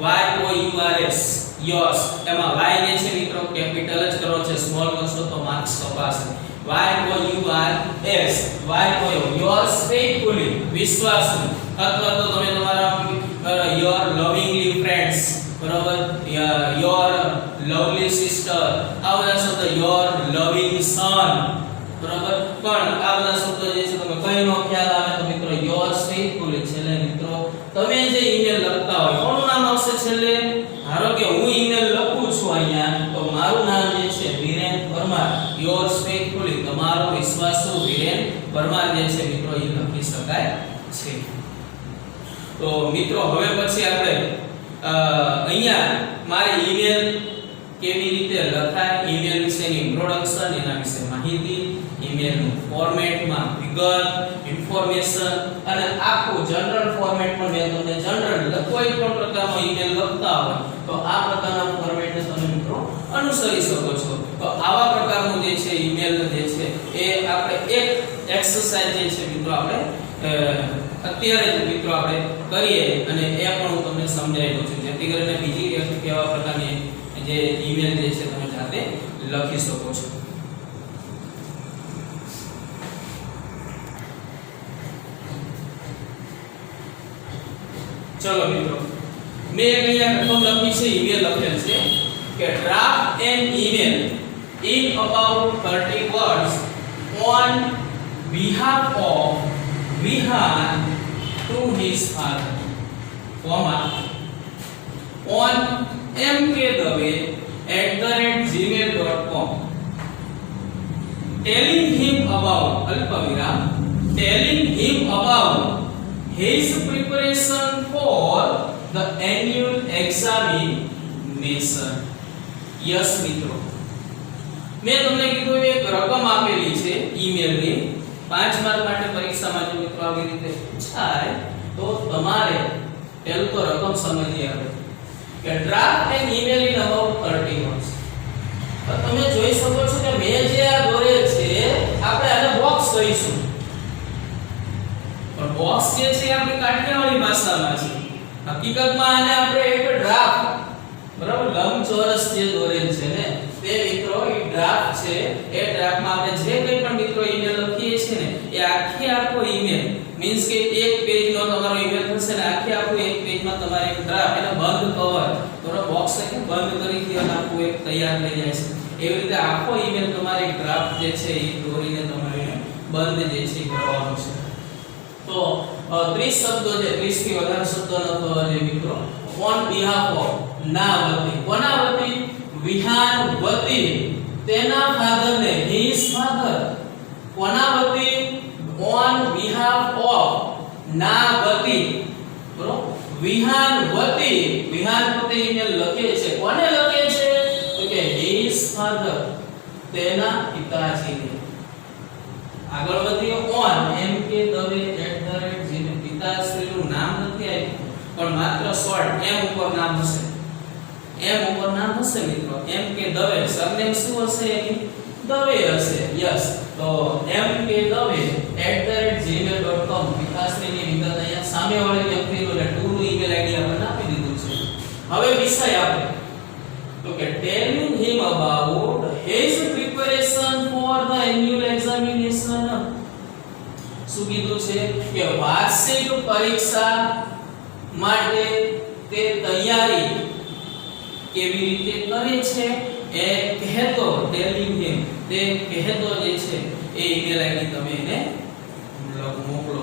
YOURS યોર્સ, એમાં y જે છે મિત્રો કેપિટલ જ કરો છે, સ્મોલ કરશો તો માર્ક્સ કપાશે. YOURS યોર્સ ફેithfully વિશ્વાસુ, અથવા તો તમે તમારા યોર લવિંગલી ફ્રેન્ડ્સ બરોબર, યોર લવલી સિસ્ટર, આ બધા શબ્દ યોર લવિંગ સન બરોબર. પણ આ બધા શબ્દો જે છે તમે કઈનો ખ્યાલ આવે તો મિત્રો યોર્સ ફેithfully. છેલ્લે મિત્રો તમે જે ઈમેલ લખતા હોય કોનું નામ આવશે છેલ્લે? ધારો કે હું ઈમેલ લખું છું અહીંયા તો મારું નામ જે છે વિરેન પરમાર, યોર્સ ફેithfully તમારો વિશ્વાસુ વિરેન પરમાર જે છે મિત્રો એ લખી શકાય છે. તો મિત્રો હવે પછી આપણે અહીંયા મારે ઈમેલ કેવી રીતે લખાય, ઈમેલ વિશેની ઇન્ટ્રોડક્શન, એના વિશે માહિતી, ઈમેલનું ફોર્મેટમાં વિગત, ઇન્ફોર્મેશન અને આખું જનરલ ફોર્મેટ પણ મેં તમને જનરલ કોઈ પણ પ્રકારનો ઈમેલ લખતા હોય તો આ પ્રકારના ફોર્મેટને તમે મિત્રો અનુસરી શકો છો. તો આવા પ્રકારનું જે છે ઈમેલ જે છે એ આપણે એક એક્સરસાઇઝ જે છે મિત્રો આપણે અત્યારે જ મિત્રો આપણે કરીએ અને એ પણ હું તમને સમજાવી દઉં છું જેથી કરીને બીજી કેવા પ્રકારની જે ઈમેલ જે છે તમે જાતે લખી શકો છો. ચલો મિત્રો મેં અહીંયા રકમ લખી છે, ઈમેલ લખેલ છે કે draft an email in about 30 words on behalf of Vihan to his father, comma on mkdave@gmail.com, telling him about his preparation for the annual examination. Yes મિત્રો, મેં તમને કીધું એક રકમ આપેલી છે ઈમેલની 5 માર્ક માટે પરીક્ષામાં જો મિત્રો આવી રીતે પૂછાય તો તમારે પહેલું તો રકમ સમજીએ આપણે કે draft an email in about 30 words. તો તમે જોઈ શકો છો કે મેં જે આ દોરેલ છે આપણે આને બોક્સ કહીશું, પણ બોક્સ જે છે આપણી કાઠિયાવાડી ભાષામાં છે. હકીકતમાં આને આપણે એક ડ્રાફ્ટ બરાબર લંબચોરસ જે દોરેલ છે ને તે મિત્રો એ ડ્રાફ્ટ છે. એ ડ્રાફ્ટમાં આપણે જે કંઈ પણ મિત્રો ઈમેલ લખીએ છીએ ને એ આખો ઈમેલ મીન્સ કે એક પેજનો તમારો ઈમેલ થશે ને આખું એક પેજમાં તમારે એક ડ્રાફ્ટ એને બંધ કવર થોડો બોક્સ ને બંધ કરી દેવાનું આખું એક તૈયાર થઈ જાય છે. એવી રીતે આખો ઈમેલ તમારે એક ડ્રાફ્ટ જે છે એ દોરીને તમારે બંધ જે છે કરવાનો છે. તો 30 શબ્દો છે, 30 થી વધારે શબ્દોનો કવર છે મિત્રો. ઓન બિહાફ ઓફ ના વતી, કોના વતી? વિહાન વતી તેના ફાધરને his father કોના વતી on behalf of ના વતી બરોબર વિહાન વતી વિહાન પોતે ઈમેલ લખે છે કોને લખે છે તો કે his father તેના પિતાજીને આગળ વધીએ on એમ કે દવે @ પિતાશ્રીનું નામ નથી આપ્યું પણ માત્ર શોર્ટ એમ ઉપર નામ હશે એમ ઉપર નામ હશે મિત્રો એમ કે દવે સરનેમ શું હશે એની દવે હશે યસ તો એમ કે દવે @gmail.com પિતાશ્રીની વિગત અહીંયા સામેવાળી વ્યક્તિનું એટલે ટુ નું ઈમેલ આઈડી આપણે આપી દીધું છે હવે વિષય આપણે તો કે telling him about his preparation for the annual examination શું કીધું છે કે વાર્ષિક પરીક્ષા માટે તે તૈયારી કેવી રીતે કરે છે એ કહેતો telling him તે કહેતો જે છે એ ઈમેલ આઈડી તમે એને મોકલો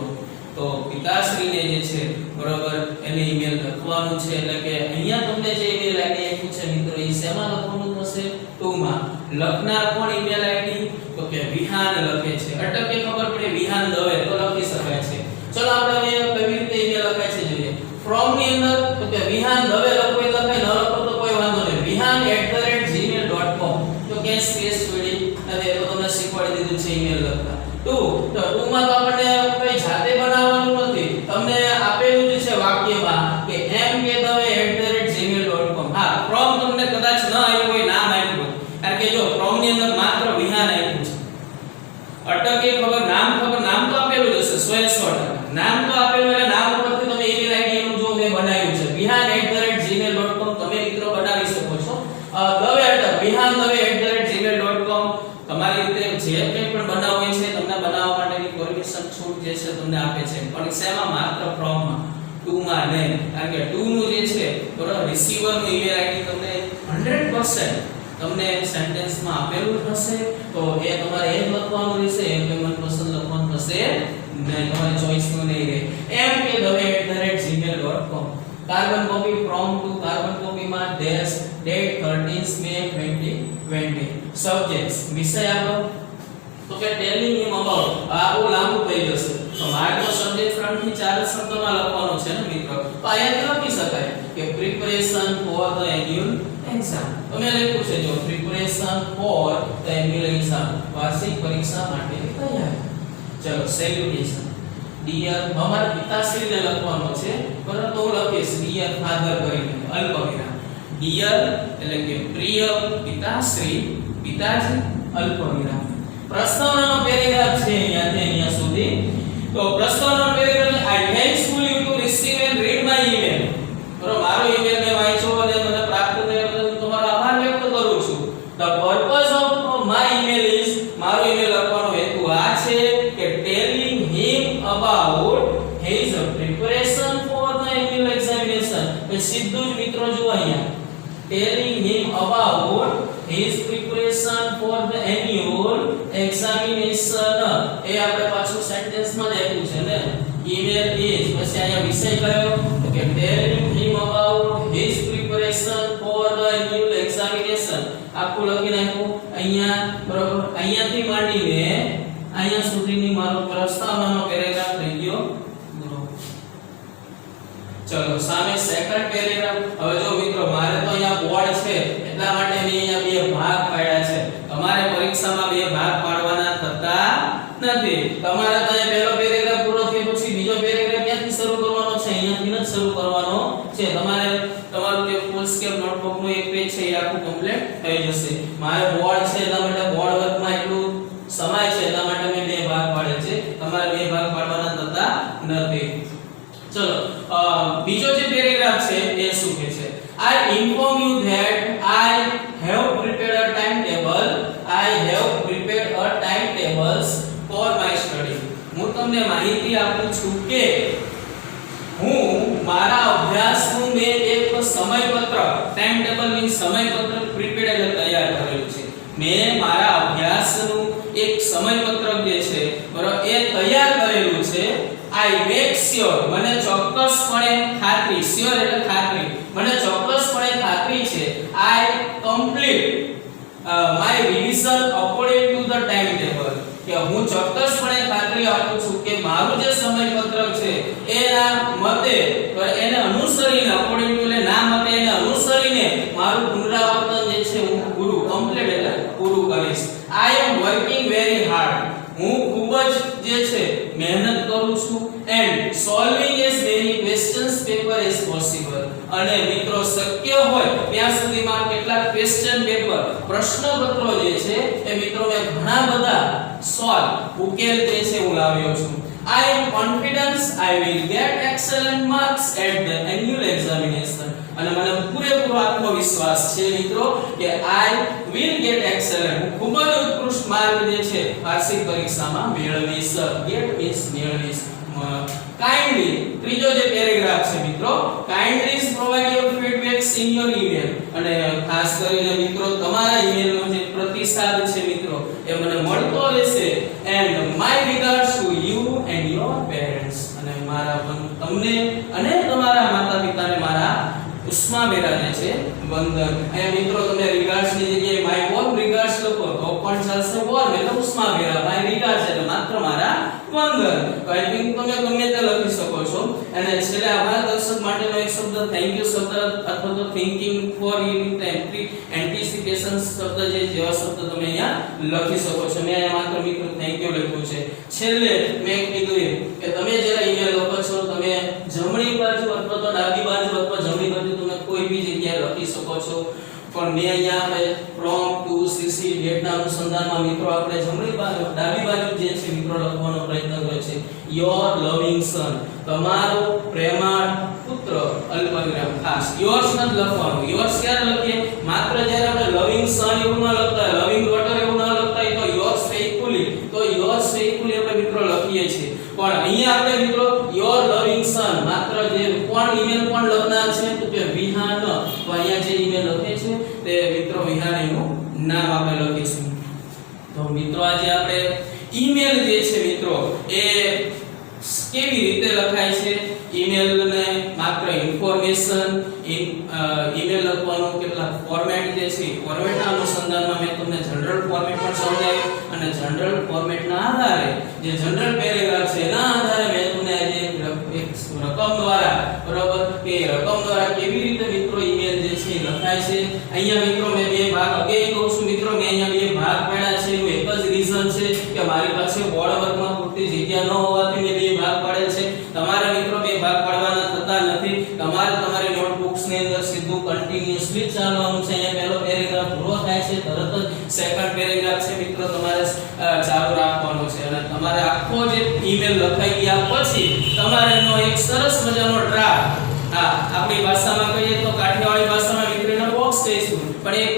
તો પિતાશ્રીને જે છે બરોબર એને ઈમેલ લખવાનું છે એટલે કે અહીંયા તમને જે ઈમેલ આઈડી આપ્યું છે મિત્રો એ શેમાં લખવાનું થશે ટુમાં લખનાર કોણ ઈમેલ આઈડી તો કે વિહાન લખે છે અટકે ખબર પડે વિહાન દવે તો લખી શકાય છે ચલો આપણે હવે કેવી રીતે ઈમેલ લખાય છે જોઈએ ફ્રોમ ની અંદર તો કે વિહાન દવે લખો એ લખાય ન લખો તો કોઈ વાંધો નહીં vihan@gmail.com તો કે સ્પેસ છોડી અને એ તો તમને શીખવાડી દીધું છે ઈમેલ લખતા તો ટુમાં તો આપણે કઈ જાતે બનાવવાનું નથી તમને આપેલું જ છે વાક્યમાં કે mkdave@gmail.com હા ફ્રોમ તમને કદાચ ન આવ્યું હોય નામ આપ્યું કારણ કે જો ફ્રોમ ની અંદર માત્ર વિહાન આપ્યું છે અટકે ખબર નામ તો આપેલું જ હશે 100% નામ તો આપેલું એટલે નામ ઉપરથી તમે ઈમેલ આઈડી નું જો મેં બનાવ્યું છે vihan@gmail.com તમે મિત્રો બનાવી શકો છો vihan@gmail.com તમારી રીતે જે કંઈ પણ બનાવવું છે તમને બનાવવા માટેની પરમિશન છૂટ જે છે તમને આપે છે પણ શેમાં માત્ર ફ્રોમમાં ટુમાં નહીં કારણ કે ટુ નું જે છે બરોબર રિસીવર નું ઈમેલ આઈડી તમને 100% તમને સેન્ટેન્સમાં આપેલું હશે તો એ તમારે એ લખવાનું રહેશે એમ કે મનપસંદ લખવાનું થશે નહીં તમારી ચોઈસ નું નહીં રહે mkdave@gmail.com carbon copy from to carbon કોપીમાં ડેશ ડેટ 13 મે 2020 સબ્જેક્ટ્સ વિષય આપો તો કે ટેલિંગ હિમ અબાઉટ આ બહુ લાંબુ થઈ જશે તો મારે તો સબ્જેક્ટ ફ્રન્ટ થી 4 શબ્દોમાં લખવાનું છે ને મિત્રો તો અહીંયા લખી શકાય કે preparation for the annual exam તમે લખ્યું છે જો preparation for the annual exam વાર્ષિક પરીક્ષા માટે તૈયારી ચલો સેલ્યુટેશન ડિયર અમારા પિતાશ્રીને લખવાનો છે પરંતુ હું લખીશ ડિયર ફાધર કરીને અલ્પવિરામ ડિયર એટલે કે પ્રિય પિતાશ્રી પિતાજી અલ્પવિરામ પ્રસ્તાવનાનો પેરેગ્રાફ છે અહીંયા સુધી તો પ્રસ્તાવનાનો paragraph I thankful you to receive and read my email બરોબર મારો ઈમેલ મે વાંચ્યો અને મને પ્રાપ્ત થયો બદલ તમારો આભાર વ્યક્ત કરું છું the purpose of my email is મારો ઈમેલ લખવાનો હેતુ આ છે કે telling him about his preparation for the annual examination તો સીધું જ મિત્રો જો અહીંયા telling him about his preparation for the annual examination એ આપણે પાછું સેન્ટેન્સ માં લખ્યું છે ને email is પછી અહીંયા વિષય કયો તો કે telling him about his preparation for the annual examination આખું લખી નાખ્યું અહીંયા બરોબર અહીંયાથી માંડીને અહીંયા સુધીની મારો પ્રસ્તાવનાનો પેરેગ્રાફ થઈ ગયો બરોબર ચલો સામે સેકન્ડ પેરેગ્રાફ હવે જો મિત્રો મારે તો અહીંયા બોર્ડ છે એટલા માટે મેં અહીંયા બે ભાગ પાડ્યા છે તમારે પરીક્ષામાં બે ભાગ પાડવાના થતા નથી તમારે તો અહીંયા પહેલો પેરેગ્રાફ પૂરો થયો પછી બીજો પેરેગ્રાફ ક્યાંથી શરૂ કરવાનો છે અહીંયાથી જ શરૂ કરવાનો છે તમારે તમારું જે ફૂલ સ્કેપ નોટબુક નું એક પેજ છે એ આખું કમ્પ્લીટ થઈ જશે મારે બોર્ડ છે એટલા માટે બોર્ડ વર્કમાં એટલું સમય છે એટલા માટે મેં બે ભાગ પાડે છે તમારે બે ભાગ પાડવાના થતા નથી ચલો બીજો જે પેરેગ્રાફ છે એ શું કહે છે I inform you that I have prepared a timetable for my study હું તમને માહિતી આપું છું કે હું મારા અભ્યાસનું મેં એક સમયપત્રક ટાઈમટેબલ મીન્સ સમયપત્રક પ્રિપેર્ડ એટલે તૈયાર કરેલું છે મેં મારા અભ્યાસનું એક સમયપત્રક જે છે બરાબર એ તૈયાર કરેલું છે I make sure મને ચોક્કસપણે ખાતરી sure એટલે ખાતરી મને ચોક્કસપણે ખાતરી છે I complete my revision કે હું ચોક્કસપણે ખાતરી આપું છું કે મારું જે સમયપત્રક છે એના મતે એને અનુસરીને અકોર્ડિંગ ટુ એટલે ના મતે એને અનુસરીને મારું પુનરાવર્તન જે છે હું કમ્પ્લીટ એટલે પૂરું કરીશ. આઈ એમ વર્કિંગ વેરી હાર્ડ. હું ખૂબ જ જે છે મહેનત કરું છું and solving as many questions paper as possible. અને મિત્રો શક્ય હોય ત્યાં સુધીમાં કેટલાક ક્વેશ્ચન પેપર પ્રશ્નપત્રો જે છે એ મિત્રો મેં ઘણા બધા ઉકેલ જે છે હું લાવ્યો છું. I am confident I will get excellent marks at the annual examination. અને મને પૂરેપૂરો આત્મવિશ્વાસ છે મિત્રો કે I will get excellent. હું ખૂબ જ ઉત્કૃષ્ટ માર્ક જે છે વાર્ષિક પરીક્ષામાં મેળવીશ. get means મેળવીશ. kindly ત્રીજો જે પેરેગ્રાફ છે મિત્રો, kindly provide your feedbacks in your email. અને ખાસ કરીને મિત્રો તમારા ઈમેલનો જે પ્રતિસાદ છે મિત્રો એ મને મળતો રહેશે. and my regards to you and your parents. અને મારા તમને અને તમારા માતા-પિતાને મારા ઉષ્માભેરા જે છે વંદન. અહીંયા મિત્રો તમે રિગાર્ડ્સ ની જગ્યાએ માય વોર્મ રિગાર્ડ્સ લખો તો પણ ચાલશે. વોર્મ એટલે ઉષ્માભેરા, માય રિગાર્ડ્સ એટલે માત્ર મારા વંદન. તો આઈ થિંક તમે ગમે તે લખી શકો છો. અને છેલ્લે આભાર દર્શક માટેનો એક શબ્દ થેન્ક યુ શબ્દ અથવા તો થિંકિંગ ફોર એન્ટિસિપેશન શબ્દ જેવા શબ્દ તમે અહીંયા લખી શકો છો. મેં અહીંયા માત્ર મિત્રો થેન્ક યુ લખ્યું છે. છેલ્લે મેં કીધું કે તમે જ્યારે ઈમેલ લખો છો તમે જમણી બાજુ અથવા તો ડાબી બાજુ અથવા જમણી બાજુ તમે કોઈ બી જગ્યાએ લખી શકો છો. પણ મેં અહીંયા આપણે ફ્રોમ ટુ સીસી ડેટના અનુસંધાનમાં મિત્રો આપણે જમણી બાજુ ડાબી બાજુ જે છે મિત્રો લખવાનો પ્રયત્ન કર્યો છે. યોર લવિંગ સન. તમારો પ્રેમાળ પુત્ર અલ્પવિરામ. ખાસ યોર્સ નથી લખવાનું. યોર્સ ક્યારે લખીએ? માત્ર જ્યારે આપણે લવિંગ સન એવું ન લખતા, લવિંગ ડોટર એવું ન લખતા તો યોર્સ ફેithfully, તો યોર્સ ફેithfully આપણે મિત્રો લખીએ છીએ. પણ અહીંયા આપણે મિત્રો યોર લવિંગ સન માત્ર જે કોણ ઈમેલ કોણ લખનાર છે તો કે વિહાન. તો અહીંયા જે ઈમેલ લખે છે તે મિત્રો વિહાન એનું નામ આપણે લખીશું. તો મિત્રો આજે આપણે ઈમેલ જે છે મિત્રો એ કેવી રીતે લખાય છે, ઈમેલને માત્ર ઇન્ફોર્મેશન ઈમેલ લખવાનું કેટલા ફોર્મેટ જે છે ફોર્મેટના અનુસંધાનમાં મેં તમને જનરલ ફોર્મેટ પણ સમજાવ્યું. અને જનરલ ફોર્મેટના આધારે જે જનરલ પેરેગ્રાફ છે એના આધારે મેં તમને આજે એક રકમ દ્વારા બરાબર કે રકમ દ્વારા કેવી રીતે મિત્રો ઈમેલ જે છે લખાય છે. અહીંયા મિત્રો મેં બે ભાગ અગેન કહું છું મિત્રો મેં અહીંયા બે ભાગ પાડ્યા છે. એનું એક જ રીઝન છે કે મારી પાસે બોર્ડ વર્કમાં પૂરતી જગ્યા ન હોવાથી મેં બે ભાગ પાડેલ છે. તમારે મિત્રો બે ભાગ પાડવાના થતા નથી. તમારે તમારી નોટબુક્સ ની અંદર સીધું કન્ટિન્યુઅસલી ચાલવાનું છે. અહીંયા પહેલો પેરેગ્રાફ પૂરો થાય છે તરત જ સેકન્ડ પેરેગ્રાફ છે મિત્રો તમારે ચાલુ રાખવાનો છે. અને તમારે આખો જે ઈમેલ લખાઈ ગયા પછી તમારે એનો એક સરસ મજાનો ડ્રાફ્ટ, આપણી ભાષામાં કહીએ તો કાઠિયાવાડી ભાષામાં મિત્રો એનો બોક્સ કહીશું, પણ એક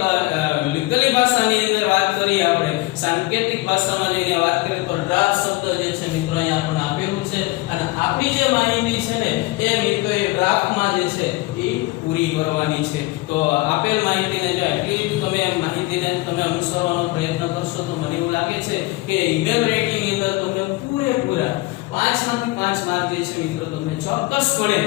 લીગલી ભાષાની અંદર વાત કરીએ આપણે સાંકેતિક ભાષામાં જઈને વાત કરીએ તો ડ્રાફ્ટ શબ્દ જે છે મિત્રો અહીંયા આપણને આપેલું છે. અને આપણી જે માહિતી છે ને એ મિત્રો એ ડ્રાફ્ટમાં જે છે એ પૂરી કરવાની છે. તો આપેલ માહિતીને જો એટલી તમે માહિતીને તમે અનુસરવાનો પ્રયત્ન કરશો તો મને એવું લાગે છે કે ઈમેલ રાઇટિંગ ની અંદર તમને પૂરેપૂરા 5 માંથી 5 માર્ક જે છે મિત્રો તમને ચોક્કસપણે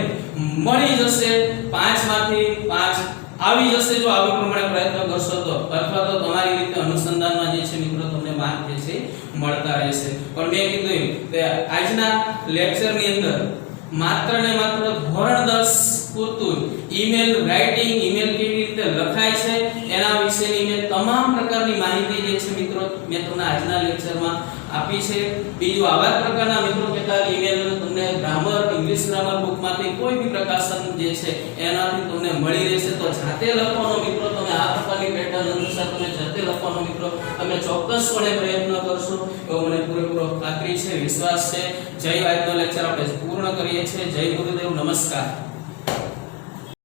મળી જશે. 5 માંથી 5 આવી જશે જો આવી પ્રમાણે પ્રયત્ન કરશો તો, અથવા તો તમારી રીતે અનુસંધાનમાં જે છે મિત્રો તમને માર્ક જે છે મળતા રહેશે. પણ મેં કીધું કે આજના લેક્ચરની અંદર માત્ર ને માત્ર ધોરણ 10 પૂરતું ઈમેલ રાઇટિંગ, ઈમેલ કેવી રીતે લખાય છે એના વિશેની મેં તમામ પ્રકારની માહિતી જે છે મિત્રો મેં તમને આજના લેક્ચરમાં આપી છે. બીજું આવા પ્રકારના મિત્રો કેટલાક ઈમેલ તમને ગ્રામર, ઇંગ્લિશ ગ્રામર બુકમાંથી કોઈ બી પ્રકાશન જે છે એનાથી તમને મળી રહેશે. તો જાતે લખવાનો મિત્રો તમે આ પ્રકારની પેટર્ન અનુસાર તમે જાતે લખવાનો મિત્રો તમે ચોક્કસપણે પ્રયત્ન કરશો એવો મને પૂરેપૂરો ખાતરી છે, વિશ્વાસ છે. જય આજનો લેક્ચર આપણે પૂર્ણ કરીએ છીએ. જય ગુરુદેવ, નમસ્કાર.